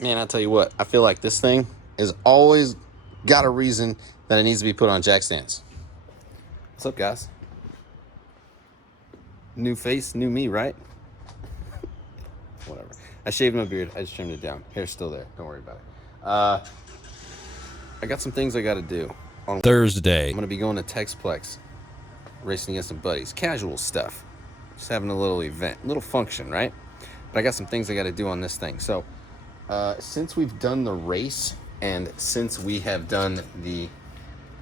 Man, I'll tell you what, I feel like this thing is always got a reason that it needs to be put on jack stands. What's up, guys? New face, new me, right? Whatever. I shaved my beard. I just trimmed it down. Hair's still there. Don't worry about it. I got some things I got to do. On Thursday, I'm going to be going to Texplex, racing against some buddies. Casual stuff. Just having a little event, little function, right? But I got some things I got to do on this thing. So, since we've done the race and since we have done the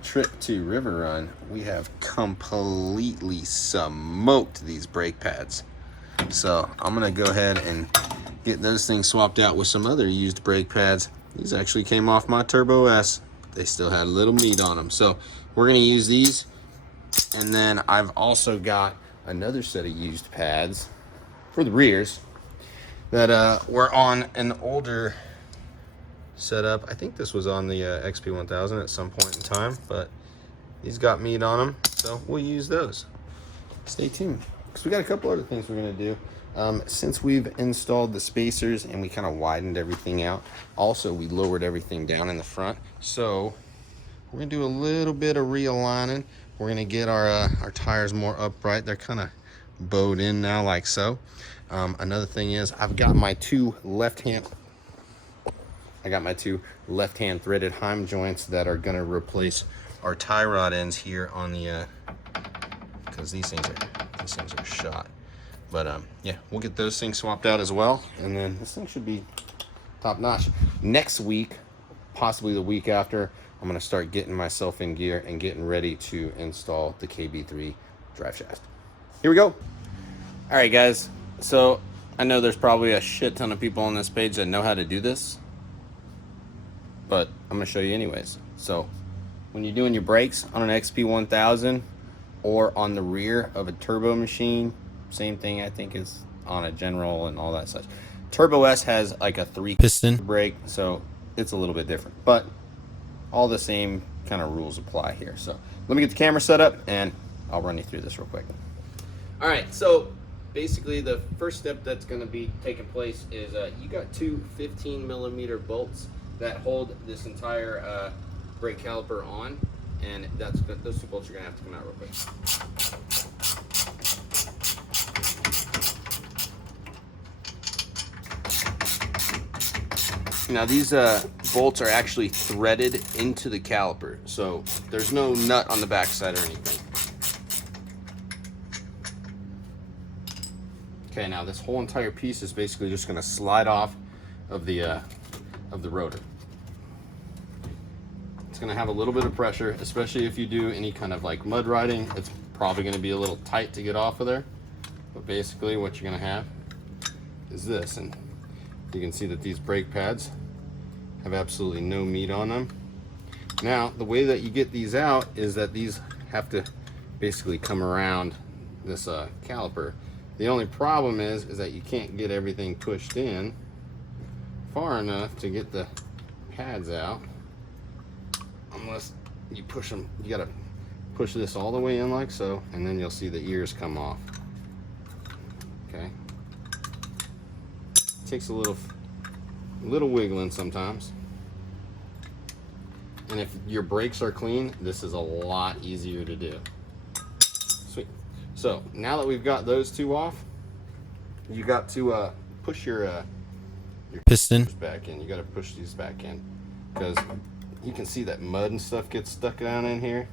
trip to River Run, we have completely smoked these brake pads. So I'm gonna go ahead and get those things swapped out with some other used brake pads. These actually came off my Turbo S. They still had a little meat on them. So we're gonna use these. And then I've also got another set of used pads for the rears that were on an older setup. I think this was on the XP1000 at some point in time, but these got meat on them, so we'll use those. Stay tuned, because we got a couple other things we're going to do. Since we've installed the spacers and we kind of widened everything out, also we lowered everything down in the front, so we're going to do a little bit of realigning. We're going to get our tires more upright. They're kind of bowed in now, like so. Another thing is I've got my two left-hand threaded heim joints that are going to replace our tie rod ends here on the because these things are shot. But yeah, we'll get those things swapped out as well, and then this thing should be top notch. Next week, possibly the week after, I'm going to start getting myself in gear and getting ready to install the KB3 drive shaft. Here we go. All right, guys. So I know there's probably a shit ton of people on this page that know how to do this, but I'm gonna show you anyways. So when you're doing your brakes on an XP1000 or on the rear of a turbo machine, same thing I think is on a general and all that such. Turbo S has like a 3-piston brake, so it's a little bit different, but all the same kind of rules apply here. So let me get the camera set up and I'll run you through this real quick. All right, so basically the first step that's going to be taking place is you got two 15mm bolts that hold this entire brake caliper on, and those two bolts are going to have to come out real quick. Now these bolts are actually threaded into the caliper, so there's no nut on the backside or anything. Okay, now this whole entire piece is basically just going to slide off of the rotor. It's going to have a little bit of pressure, especially if you do any kind of like mud riding. It's probably going to be a little tight to get off of there. But basically what you're going to have is this, and you can see that these brake pads have absolutely no meat on them. Now, the way that you get these out is that these have to basically come around this caliper. The only problem is that you can't get everything pushed in far enough to get the pads out unless you push them. You gotta push this all the way in like so, and then you'll see the ears come off. Okay. It takes a little wiggling sometimes. And if your brakes are clean, this is a lot easier to do. Sweet. So now that we've got those two off, you got to push your pistons back in. You got to push these back in because you can see that mud and stuff gets stuck down in here.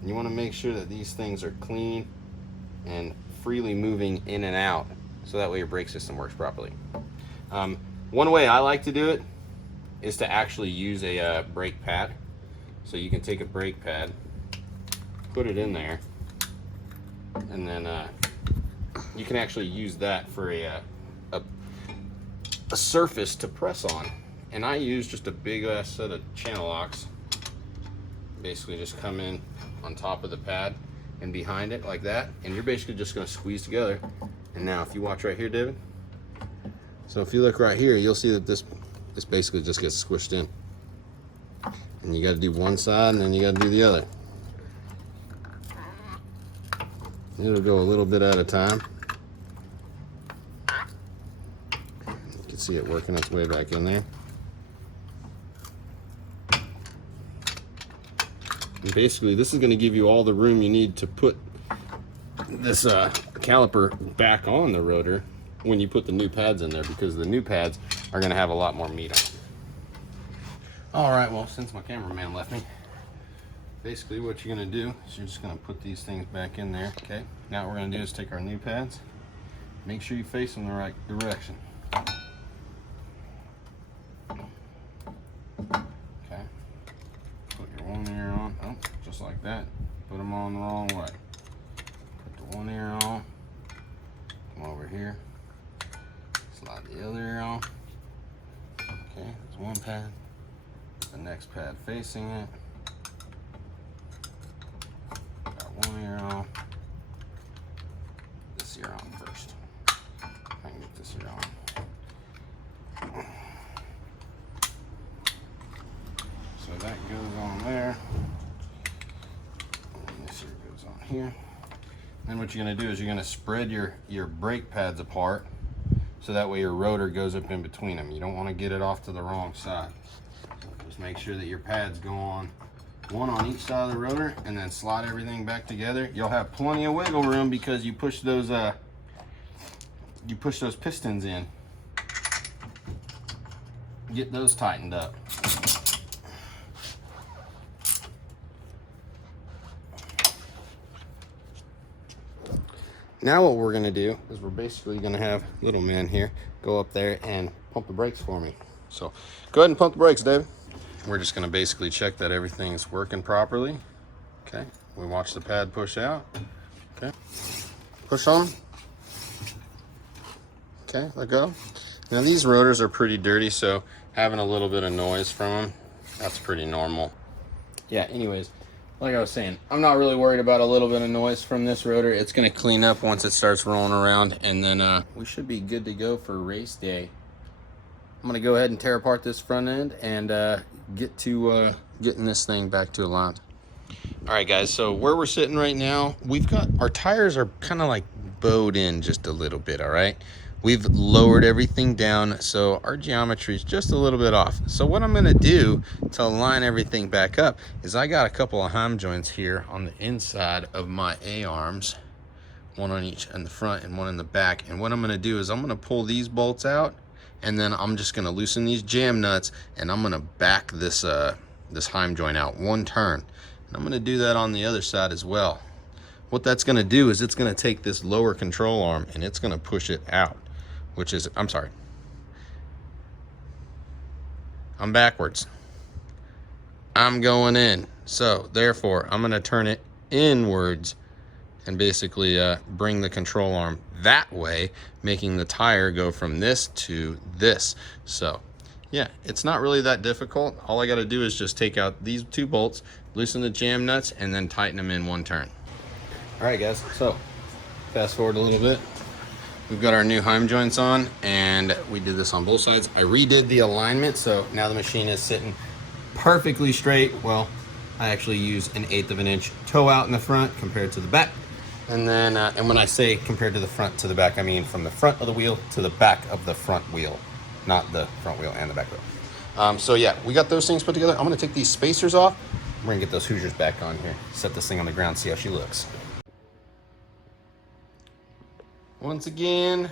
And you want to make sure that these things are clean and freely moving in and out, so that way your brake system works properly. One way I like to do it is to actually use a brake pad. So you can take a brake pad, put it in there, and then you can actually use that for a surface to press on. And I use just a big ass set of channel locks. Basically just come in on top of the pad and behind it like that, and you're basically just going to squeeze together. And now if you watch right here, David, so if you look right here, you'll see that this basically just gets squished in. And you got to do one side and then you got to do the other. It'll go a little bit at a time. You can see it working its way back in there. And basically, this is going to give you all the room you need to put this caliper back on the rotor when you put the new pads in there, because the new pads are going to have a lot more meat on them. All right, well, since my cameraman left me, basically what you're going to do is you're just going to put these things back in there. Okay, now what we're going to do is take our new pads, make sure you face them the right direction. Okay, put your one ear on, oh, just like that. Put them on the wrong way. Put the one ear on, come over here, slide the other ear on. Okay, that's one pad. The next pad facing it. Got one ear on. This ear on first. I can get this ear on. So that goes on there. And this ear goes on here. Then what you're going to do is you're going to spread your brake pads apart, so that way your rotor goes up in between them. You don't want to get it off to the wrong side. Just make sure that your pads go on one on each side of the rotor, and then slide everything back together. You'll have plenty of wiggle room because you push those pistons in. Get those tightened up. Now what we're gonna do is we're basically gonna have little man here go up there and pump the brakes for me. So go ahead and pump the brakes, David. We're just gonna basically check that everything's working properly. Okay, we watch the pad push out. Okay, push on. Okay, let go. Now these rotors are pretty dirty, so having a little bit of noise from them, that's pretty normal. Yeah, anyways, like I was saying, I'm not really worried about a little bit of noise from this rotor. It's gonna clean up once it starts rolling around, and then we should be good to go for race day. I'm gonna go ahead and tear apart this front end and get to getting this thing back to aligned. All right, guys, so where we're sitting right now, we've got our tires are kind of like bowed in just a little bit. All right, we've lowered everything down, so our geometry is just a little bit off. So what I'm gonna do to line everything back up is I got a couple of heim joints here on the inside of my A-arms, one on each in the front and one in the back. And what I'm gonna do is I'm gonna pull these bolts out, and then I'm just gonna loosen these jam nuts, and I'm gonna back this this heim joint out one turn. And I'm gonna do that on the other side as well. What that's gonna do is it's gonna take this lower control arm and it's gonna push it out, which is, I'm sorry, I'm backwards. I'm going in. So therefore, I'm gonna turn it inwards and basically bring the control arm that way, making the tire go from this to this. So yeah, it's not really that difficult. All I got to do is just take out these two bolts, loosen the jam nuts, and then tighten them in one turn. All right, guys, so fast forward a little bit. We've got our new heim joints on, and we did this on both sides. I redid the alignment, so now the machine is sitting perfectly straight. Well, I actually use 1/8 of an inch toe out in the front compared to the back. And then, and when I say compared to the front to the back, I mean from the front of the wheel to the back of the front wheel, not the front wheel and the back wheel. So yeah, we got those things put together. I'm gonna take these spacers off. We're gonna get those Hoosiers back on here. Set this thing on the ground, see how she looks. Once again,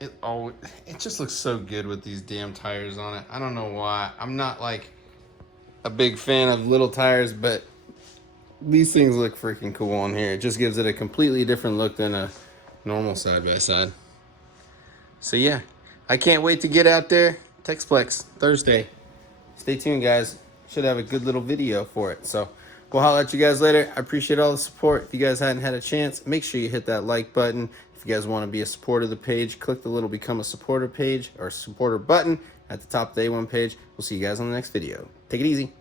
it just looks so good with these damn tires on it. I don't know why. I'm not like a big fan of little tires, but these things look freaking cool on here. It just gives it a completely different look than a normal side-by-side. So yeah, I can't wait to get out there. Texplex Thursday. Stay tuned, guys. Should have a good little video for it. So we'll holler at you guys later. I appreciate all the support. If you guys hadn't had a chance, make sure you hit that like button. If you guys want to be a supporter of the page, click the little become a supporter page or supporter button at the top of the A1 page. We'll see you guys on the next video. Take it easy.